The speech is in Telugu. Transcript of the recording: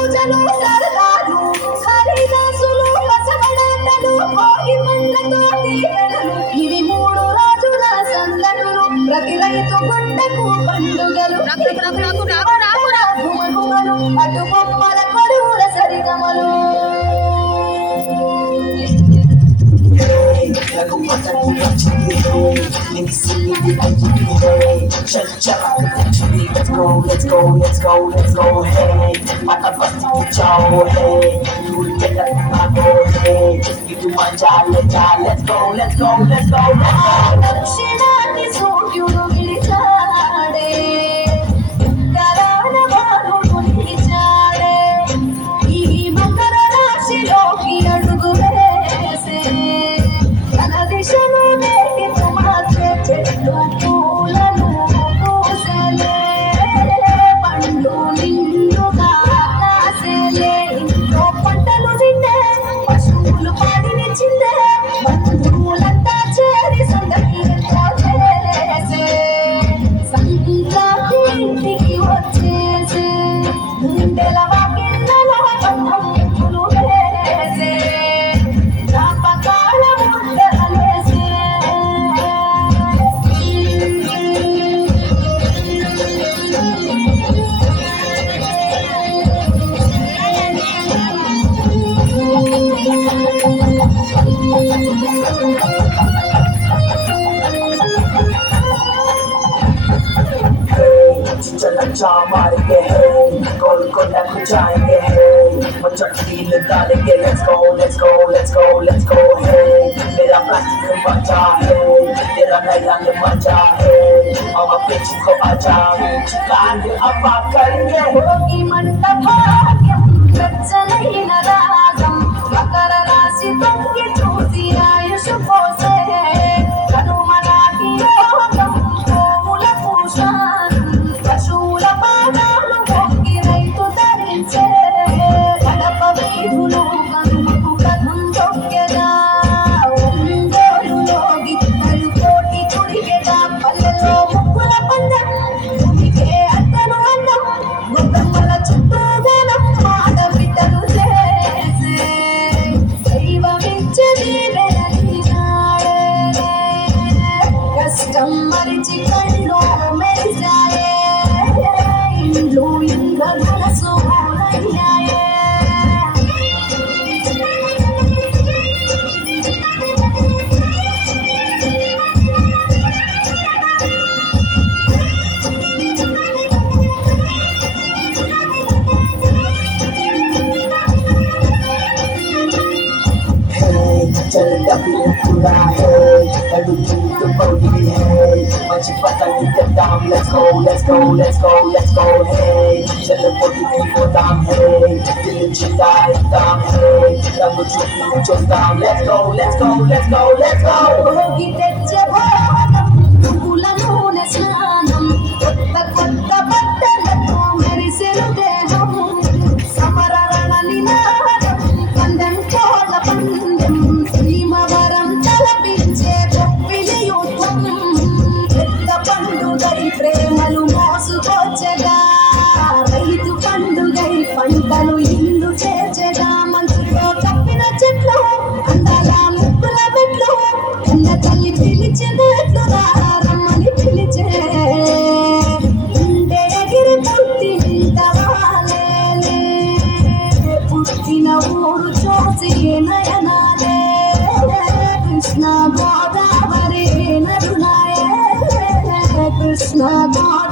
పూజలు సరదాలు హరిదాసులు బసవడాతలు భోగి పండ్లతో దీవెనలు ఇవి 3 రోజుల సందడులు ప్రతి రైతు గుండెకు పండుగలు గుమగుమలు అటు బొమ్మల కొడువుల సరిగమలు Let's go, let's go, let's go, let's go, hey. Mata pasti kicau, hey. You get that mago, hey. You manja, let's go, let's go, let's go, let's go. దక్షిణాన్ని సూర్యుడు విడిచాడే ఉత్తరాన వారుడు నిలిచాడే ఈ మకర రాశిలోకి అడుగు వేసే తన దిశను నేటితో మార్చే చెట్టు పూలను పూసలే పండ్లు నిండుగా కాసేలే ఇంట్లో పంటలు తింటే పశువులు పాడిని చిందే బంధువులంతా చేరి సందడి చేసే సంక్రాంతి ఇంటికి వచ్చేసే గుండెల వాకిళ్ళలో పండుగలు వేసే జ్ఞాపకాల ముద్దలేసే चला चा मारेंगे hey गोल को न जाएंगे hey मचटनी डालेंगे let's go let's go let's go let's go hey मेरा प्लास्टिक बचा है तेरा नया मजा है मामा पेच को आजा कांड अब करेंगे భోగి మంట భాగ్యం వెచ్చలైన రాగం మకర రాశి తొంగి చూసి ఆయుష్ పోసే కనుమనాటి యోగం గోవుల పూషానం పశువుల పాదాలు మొక్కి రైతు ధరించే కడప వీధులు కనుమకు కథం తొక్కెగా ఒంగోలులో గిత్తలు కోటి కుడిగెగా పల్లెల్లో ముగ్గుల పందెం భూమికే అద్దను అందం గొప్పల చుట్టూ గనం ఆడబిడ్డలు చేసే దైవమిచ్చే దీవెనలినాడే కష్టం మరిచి కళ్ళు మెరిసాయే ఇండ్లు ఇంద్రధనసు అయ్యాయే चल डबल पूरा है अडू तो पौड़ी है मची पता नहीं क्या दाम let's go let's go let's go let's go hey चल पौड़ी को दाम है दिल चिंता दाम है रंग चुप दाम let's go let's go let's go let's go Bhogi తెచ్చే భాగం పువ్వుల నూనె స్నానం కొత్త కొత్త బట్టలతో మెరిసెను దేహం సమర రణ నినాదం పందెం కోళ్ళ పందెం శ్రీమవరం తలపించే గొప్పిలి యుద్ధం పెద్ద పండుగై ప్రేమలు మోసుకొచ్చగా రైతు పండుగై పంటలు ఇల్లు చేర్చగా మంచులో తప్పిన చెట్లు అందాల ముక్కుల మెట్లు ఎన్న తల్లి పిలిచినట్లుగా రమ్మని పిలిచే ఉండే ఎగిరి పుట్టి నిందవాలేలే పుట్టిన ఊరు చూసి నయనాలే కృష్ణ గోదావరి నదులాయే కృష్ణ గోదావరి